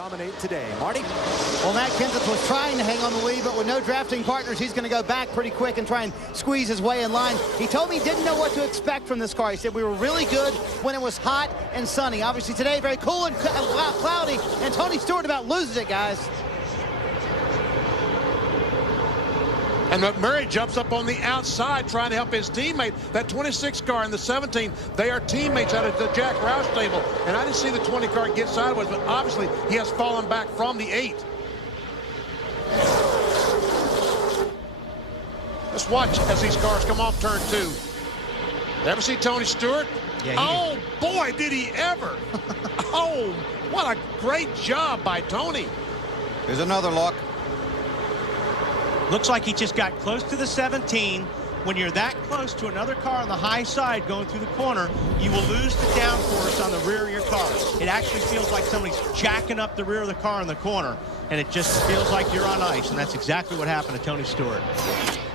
dominate today. Marty? Well, Matt Kenseth was trying to hang on the lead, but with no drafting partners, he's going to go back pretty quick and try and squeeze his way in line. He told me he didn't know what to expect from this car. He said we were really good when it was hot and sunny. Obviously today, very cool and cloudy, and Tony Stewart about loses it, guys. And McMurray jumps up on the outside trying to help his teammate. That 26 car and the 17, they are teammates out at the Jack Roush stable. And I didn't see the 20 car get sideways, but obviously he has fallen back from the 8. Let's watch as these cars come off turn 2. Ever see Tony Stewart? Yeah, oh, boy, did he ever. Oh, what a great job by Tony. Here's another look. Looks like he just got close to the 17. When you're that close to another car on the high side going through the corner, you will lose the downforce on the rear of your car. It actually feels like somebody's jacking up the rear of the car in the corner, and it just feels like you're on ice, and that's exactly what happened to Tony Stewart.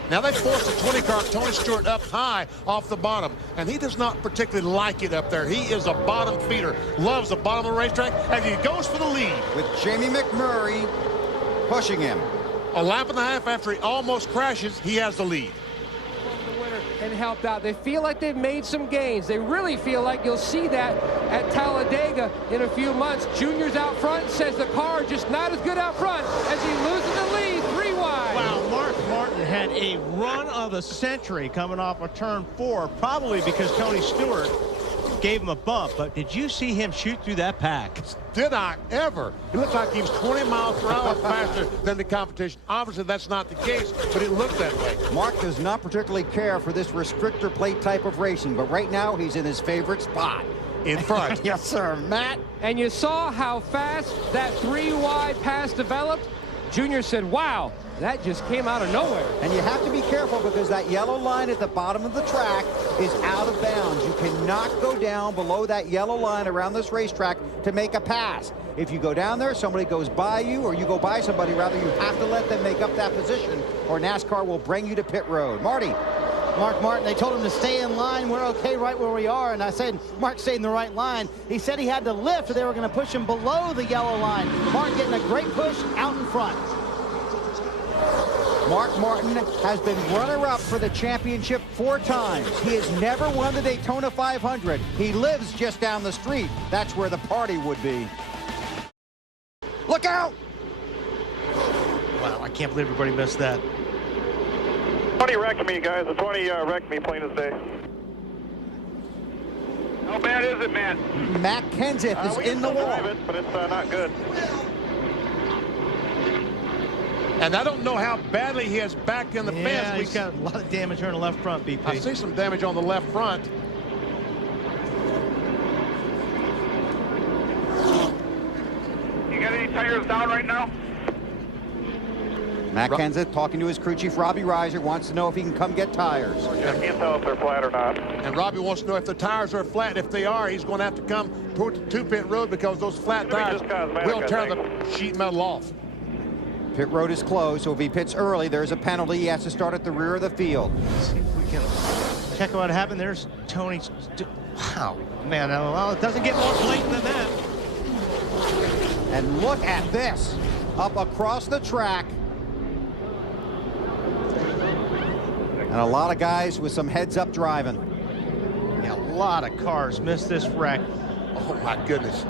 Now they forced the 20 car Tony Stewart up high off the bottom, and he does not particularly like it up there. He is a bottom feeder, loves the bottom of the racetrack, and he goes for the lead. With Jamie McMurray pushing him. A lap and a half after he almost crashes, he has the lead. And helped out. They feel like they've made some gains. They really feel like you'll see that at Talladega in a few months. Junior's out front, says the car just not as good out front as he loses the lead 3 wide. Wow, Mark Martin had a run of the century coming off of turn 4, probably because Tony Stewart gave him a bump, but did you see him shoot through that pack? Did I ever? It looked like he was 20 miles per hour faster than the competition. Obviously, that's not the case, but it looked that way. Mark does not particularly care for this restrictor plate type of racing, but right now he's in his favorite spot. In front. Yes, sir, Matt. And you saw how fast that 3 wide pass developed. Junior said, wow, that just came out of nowhere. And you have to be careful because that yellow line at the bottom of the track is out of bounds. You cannot go down below that yellow line around this racetrack to make a pass. If you go down there, somebody goes by you, or you go by somebody, rather, you have to let them make up that position, or NASCAR will bring you to pit road. Marty. Mark Martin, they told him to stay in line. We're okay right where we are. And I said, Mark stayed in the right line. He said he had to lift, or they were going to push him below the yellow line. Mark getting a great push out in front. Mark Martin has been runner-up for the championship 4 times. He has never won the Daytona 500. He lives just down the street. That's where the party would be. Look out! Wow, I can't believe everybody missed that. 20 wrecked me, guys. The 20 wrecked me plain as day. How bad is it, Matt? Matt Kenseth is in the wall. Drive it, but it's not good. And I don't know how badly he has backed in the fence. Yeah, he's got a lot of damage here on the left front, BP. I see some damage on the left front. You got any tires down right now? Matt Kenseth talking to his crew chief, Robbie Reiser, wants to know if he can come get tires. I can't tell if they're flat or not. And Robbie wants to know if the tires are flat. If they are, he's going to have to come toward the 2-pit road because those flat tires will tear the sheet metal off. Pit road is closed, so if he pits early, there's a penalty. He has to start at the rear of the field. Let's see if we can check what happened. There's Tony. Wow, man, well, it doesn't get more blatant than that. And look at this, up across the track. And a lot of guys with some heads-up driving. Yeah, a lot of cars missed this wreck. Oh, my goodness.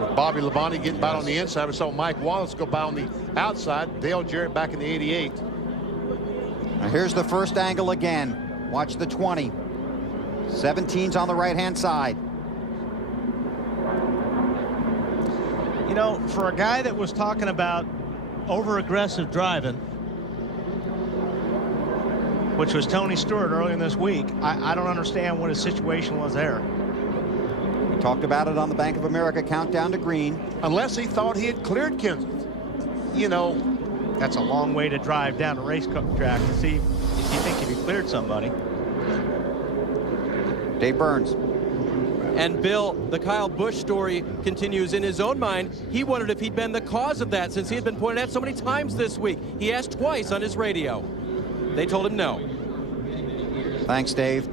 With Bobby Labonte getting by on the inside. We saw Mike Wallace go by on the outside. Dale Jarrett back in the 88. Now here's the first angle again. Watch the 20. 17's on the right-hand side. You know, for a guy that was talking about over-aggressive driving, which was Tony Stewart earlier this week, I don't understand what his situation was there. We talked about it on the Bank of America countdown to green. Unless he thought he had cleared Kenseth. You know, that's a long way to drive down a race track to see if you think if you cleared somebody. Dave Burns. And Bill, the Kyle Busch story continues in his own mind. He wondered if he'd been the cause of that since he had been pointed out so many times this week. He asked twice on his radio. They told him no. Thanks, Dave.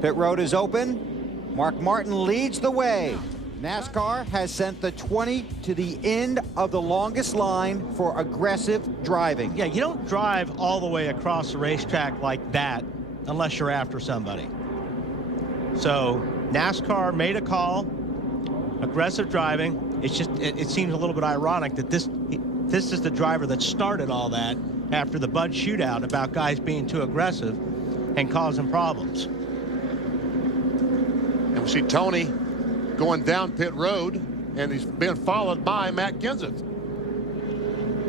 Pit road is open. Mark Martin leads the way. NASCAR has sent the 20 to the end of the longest line for aggressive driving. Yeah, you don't drive all the way across the racetrack like that unless you're after somebody. So NASCAR made a call, aggressive driving. It's just, it seems a little bit ironic that this is the driver that started all that after the Bud shootout about guys being too aggressive and causing problems. And we see Tony going down pit road, and he's being followed by Matt Kenseth.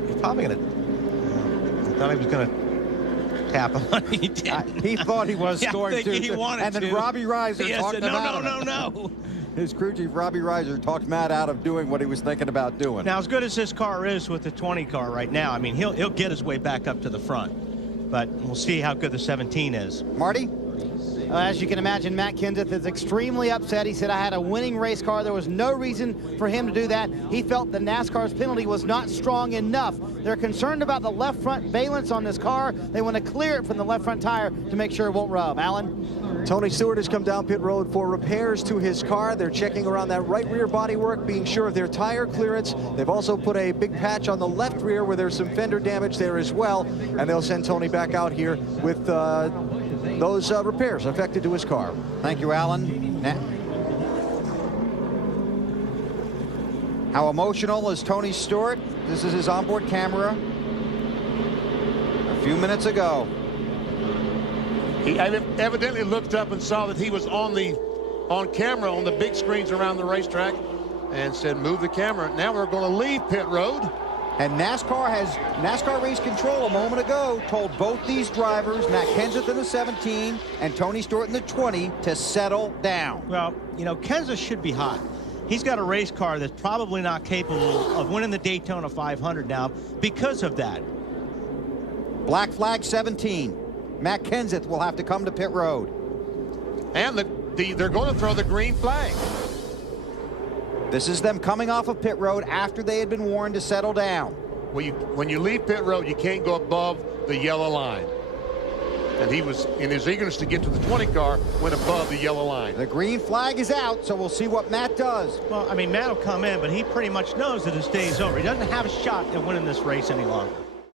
He's probably going to, I thought he was going to tap him. He didn't. He thought he was going to. He wanted and then to. Robbie Reiser talked him out of it. No. His crew chief, Robbie Reiser, talked Matt out of doing what he was thinking about doing. Now, as good as this car is with the 20 car right now, I mean, he'll get his way back up to the front. But we'll see how good the 17 is. Marty? As you can imagine, Matt Kenseth is extremely upset. He said, I had a winning race car. There was no reason for him to do that. He felt the NASCAR's penalty was not strong enough. They're concerned about the left front valence on this car. They want to clear it from the left front tire to make sure it won't rub. Alan? Tony Stewart has come down pit road for repairs to his car. They're checking around that right rear bodywork, being sure of their tire clearance. They've also put a big patch on the left rear where there's some fender damage there as well. And they'll send Tony back out here with those repairs affected to his car. Thank you, Alan. How emotional is Tony Stewart? This is his onboard camera a few minutes ago. He evidently looked up and saw that he was on camera on the big screens around the racetrack and said, move the camera. Now we're going to leave pit road. And NASCAR Race Control a moment ago told both these drivers, Matt Kenseth in the 17 and Tony Stewart in the 20, to settle down. Well, you know, Kenseth should be hot. He's got a race car that's probably not capable of winning the Daytona 500 now because of that. Black flag 17. Matt Kenseth will have to come to pit road. And they're going to throw the green flag. This is them coming off of pit road after they had been warned to settle down. When you leave pit road, you can't go above the yellow line. And he was, in his eagerness to get to the 20 car, went above the yellow line. The green flag is out, so we'll see what Matt does. Well, I mean, Matt will come in, but he pretty much knows that his day is over. He doesn't have a shot at winning this race any longer.